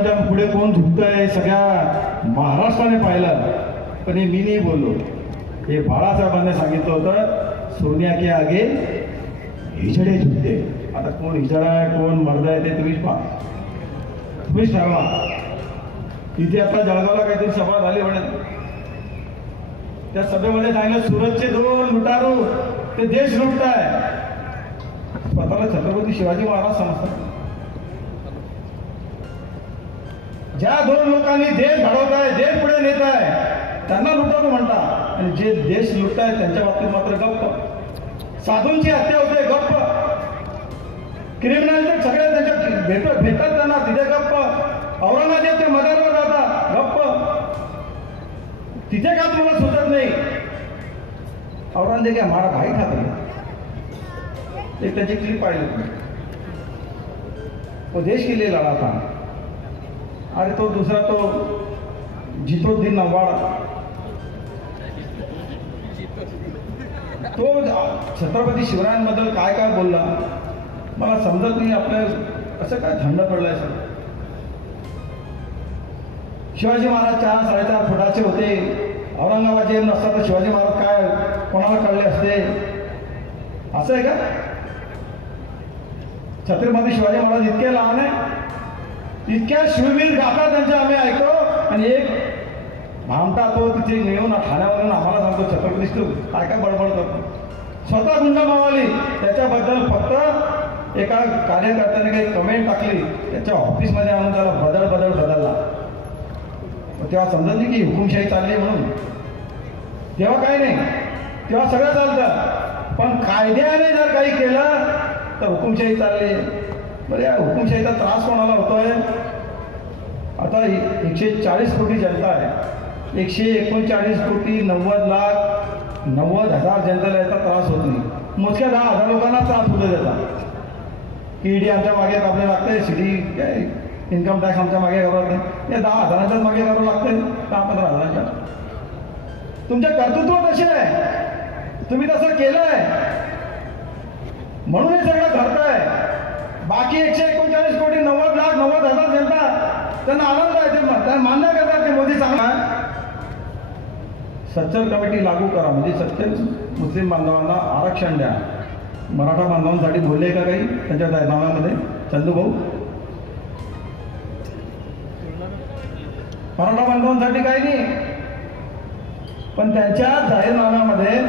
शिवरायांच्या पुढे कोण झुकतंय सगळ्या महाराष्ट्राने पाहिलं. पण हे मी नाही बोललो. हे बाळासाहेबांनी सांगितलं होतं सोनिया के आगे हिजडे झुकते. आता कोण हिजडा आहे कोण मर्द आहे ते तुम्हीच पहा. तुम्हीच ठरवा. तिथे आता जळगावला काहीतरी सभा झाली म्हणे त्या सभेमध्ये सांगितलं सुरतचे दोन लुटारू ते देश लुटताय. स्वतःला छत्रपती शिवाजी महाराज समजतात. ज्या दोन लोकांनी देश घडवताय देश पुढे नेत आहे त्यांना लुटारू म्हणता. आणि जे देश लुटताय त्यांच्या बाबतीत मात्र गप्प. साधूंची हत्या होते गप्प. क्रिमिनलचे सगळे त्यांच्या भेट भेटतात त्यांना तिथे गप्प. औरंगाबाद ते मदारवर जातात गप्प. तिथे का तुम्हाला सुचत नाही? औरंगजेब काय मारा भाई खात एक त्याची क्लिप पाहिली तो देश के लिए लढा था आणि तो दुसरा तो जितोद्दीन नवाडा. तो छत्रपती शिवरायांबद्दल काय काय बोलला? मला समजत नाही आपल्या असं काय थंड पडलाय सर शिवाजी महाराज चार साडेचार फुटाचे होते. औरंगाबाद नसता तर शिवाजी महाराज काय कोणाला कळले असते? असं आहे का? छत्रपती शिवाजी महाराज इतके लहान आहे. इतक्या शिववीर गाथा त्यांच्या आम्ही ऐकतो. आणि एक भामटा तो तिथे मिळून ठाण्यावरून आम्हाला सांगतो छत्रपती तू काय काय बडबड करतो? स्वतः गुंडा मावाली. त्याच्याबद्दल फक्त एका कार्यकर्त्याने काही कमेंट टाकली. त्याच्या ऑफिसमध्ये आणून त्याला बदल बदल बदलला. तेव्हा समजत नाही की हुकुमशाही चालली म्हणून. तेव्हा काही नाही. तेव्हा सगळं चालतं. पण कायद्याने जर काही केलं तर हुकुमशाही चालली बरं या हुकुमशाहीचा त्रास कोणाला होतोय? आता एकशे चाळीस कोटी जनता आहे. एकशे एकोणचाळीस कोटी नव्वद लाख नव्वद हजार जनतेला याचा त्रास होत नाही. मोजक्या दहा हजार लोकांना त्रास होतो त्याचा. ईडी आमच्या मागे कापले लागते सीडी काय इन्कम टॅक्स आमच्या मागे करावं लागते या दहा हजाराच्याच मागे करावं लागते दहा पंधरा हजाराच्या. तुमच्या कर्तृत्व कसे आहे तुम्ही तसं केलं आहे म्हणून हे सगळं बाकी एकशे एकोणचाळीस कोटी नव्वद लाख नव्वद हजार जनता त्यांना आनंद आहे ते त्यांना मान्य करतात ते मोदी सांगा सच्चर कमिटी लागू करा म्हणजे सच्चर मुस्लिम बांधवांना आरक्षण द्या. मराठा बांधवांसाठी बोलले का काही? त्यांच्या नावामध्ये. चंदू भाऊ. मराठा बांधवांसाठी काही नाही. पण त्यांच्या जाहीरनाम्यामध्ये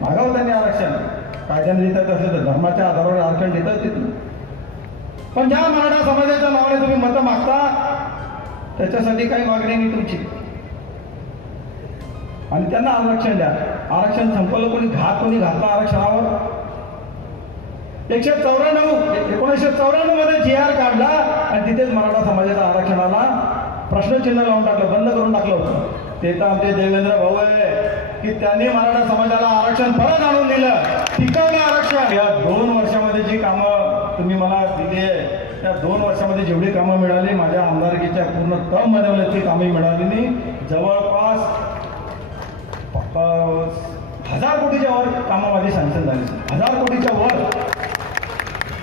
मागावं त्यांनी आरक्षण. कायद्याने देतात असेल तर धर्माच्या आधारावर आरक्षण देतात तिथून पण ज्या मराठा समाजाच्या नावाने तुम्ही मतं मागता त्याच्यासाठी काही मागणी नाही तुमची. आणि त्यांना आरक्षण द्या. आरक्षण संपवलं कोणी घात कोणी घातला आरक्षणावर. एकशे चौऱ्याण्णव एकोणीसशे चौऱ्याण्णवमध्ये जी आर काढला आणि तिथेच मराठा समाजाच्या आरक्षणाला प्रश्नचिन्ह लावून टाकलं बंद करून टाकलं होतं. ते तर आमचे देवेंद्र भाऊ आहे की त्यांनी मराठा समाजाला आरक्षण परत आणून दिलं. टिकवलं आरक्षण. या दोन वर्षामध्ये जी कामं तुम्ही मला दिली आहे. त्या दोन वर्षामध्ये जेवढी कामं मिळाली माझ्या आमदारकीच्या पूर्ण तममध्ये ती कामे मिळाली नाही. जवळपास हजार कोटीच्या वर कामं माझी सँक्शन झाली. हजार कोटीच्या वर.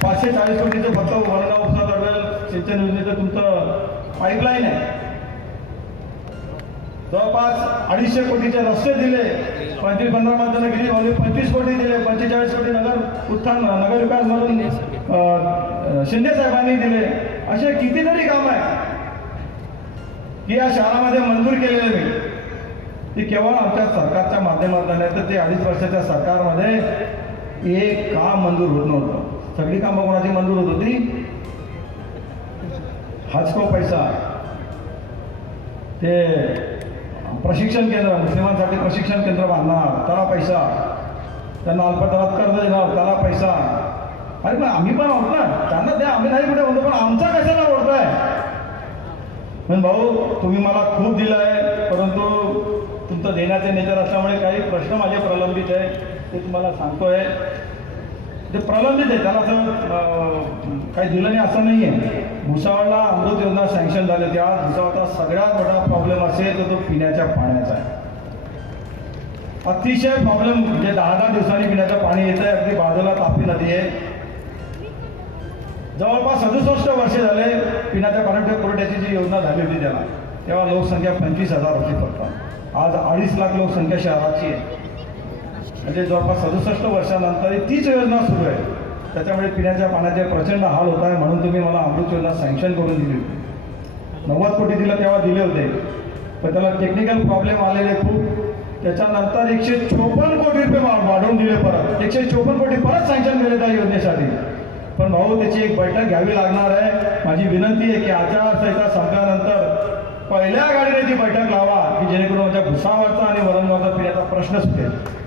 पाचशे चाळीस कोटीचं फक्त वरगाव उपसा दरम्यान सिंचन योजनेचं तुमचं पाईपलाईन आहे. जवळपास अडीचशे कोटीचे रस्ते दिले. पंचवीस पंधरा माणसांना गेली वाली पंचवीस कोटी दिले पंचेचाळीस कोटी नगर उत्थान नगर विकास म्हणून शिंदे साहेबांनी दिले. असे कितीतरी काम आहे की या शाळामध्ये मंजूर केलेले नाही. ती केवळ आमच्या सरकारच्या माध्यमातून नाही तर ते अडीच वर्षाच्या सरकारमध्ये एक काम मंजूर होत नव्हतं. सगळी कामं कोणाची मंजूर होत होती? हजको पैसा. ते प्रशिक्षण केंद्र मुस्लिमांसाठी प्रशिक्षण केंद्र बांधणार. त्याला पैसा. त्यांना अल्पदरात कर्ज देणार. त्याला पैसा. अरे पण आम्ही पण आहोत ना. त्यांना द्या. आम्ही नाही कुठे म्हणतो पण आमचा कशाला ओढताय? पण भाऊ तुम्ही मला खूप दिलं आहे परंतु तुमचं देण्याचे नेचर असल्यामुळे काही प्रश्न माझे प्रलंबित आहे. ते तुम्हाला सांगतोय. ते प्रलंबित आहे. त्याला असं काही दिलं नाही असं नाही आहे भुसावळला अमृत योजना सँक्शन झाले त्या भुसावळचा सगळ्यात मोठा प्रॉब्लेम असेल तर तो पिण्याच्या पाण्याचा आहे. अतिशय प्रॉब्लेम म्हणजे दहा दहा दिवसांनी पिण्याचं पाणी येत आहे अगदी बाजूला तापी नदी आहे. जवळपास सदुसष्ट वर्ष झाले पिण्याच्या पाण्याच्या पुरवठ्याची जी योजना झाली होती त्याला तेव्हा लोकसंख्या पंचवीस हजार होती फक्त. आज अडीच लाख लोकसंख्या शहराची आहे. म्हणजे जवळपास सदुसष्ट वर्षानंतर तीच योजना सुरू आहे. त्याच्यामुळे पिण्याच्या पाण्याचे प्रचंड हाल होत आहे म्हणून तुम्ही मला अमृत योजना सँक्शन करून दिली होती. नव्वद कोटी तिला तेव्हा दिले होते पण त्याला टेक्निकल प्रॉब्लेम आलेले खूप. त्याच्यानंतर एकशे चोपन्न कोटी रुपये वाढवून दिले परत. एकशे चोपन्न कोटी परत सँक्शन केले त्या योजनेसाठी. पण भाऊ त्याची एक बैठक घ्यावी लागणार आहे. माझी विनंती आहे की आचारसंहिता संपल्यानंतर पहिल्या गाडीने ती बैठक लावा की जेणेकरून माझ्या भुसावरचा आणि वरणवरचा पिण्याचा प्रश्न सुटेल.